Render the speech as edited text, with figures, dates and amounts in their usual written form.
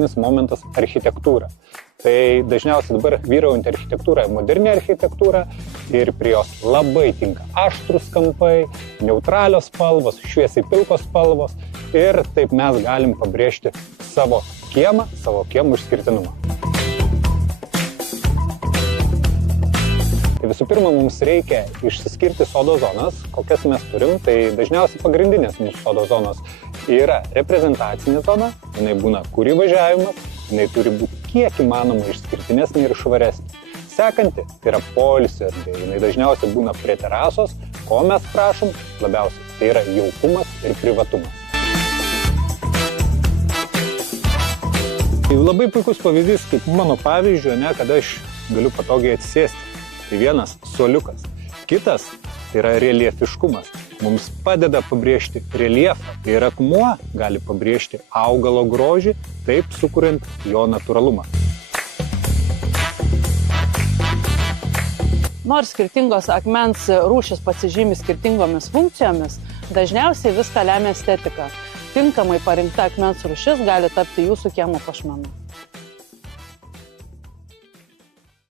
pagrindinis momentas - architektūra. Tai dažniausiai dabar vyraujanti architektūra, moderni architektūra ir prie jos labai tinka aštrus kampai, neutralios spalvos, šviesiai pilkos spalvos ir taip mes galim pabrėžti savo kiemą, savo kiemų išskirtinumą. Tai visų pirma, mums reikia išsiskirti sodo zonas, kokias mes turim. Tai dažniausiai pagrindinės mūsų sodo zonos yra reprezentacinė zona, jinai būna kur įvažiavimas, jinai turi būti kiek įmanoma išskirtinesnė ir švaresnė. Sekanti tai yra poilsio erdvė, jinai dažniausiai būna prie terasos, ko mes prašom labiausiai, tai yra jaukumas ir privatumas. Tai labai puikus pavyzdys, kaip mano pavyzdžio, kada aš galiu patogiai atsisėsti. Tai vienas suoliukas. Kitas tai yra reljefiškumas. Mums padeda pabrėžti reljefą. Tai ir akmuo gali pabrėžti augalo grožį, taip sukuriant jo natūralumą. Nors skirtingos akmens rūšys pasižymi skirtingomis funkcijomis, dažniausiai viską lemia estetika. Tinkamai parinkta akmens rūšis gali tapti jūsų kiemo puošmena.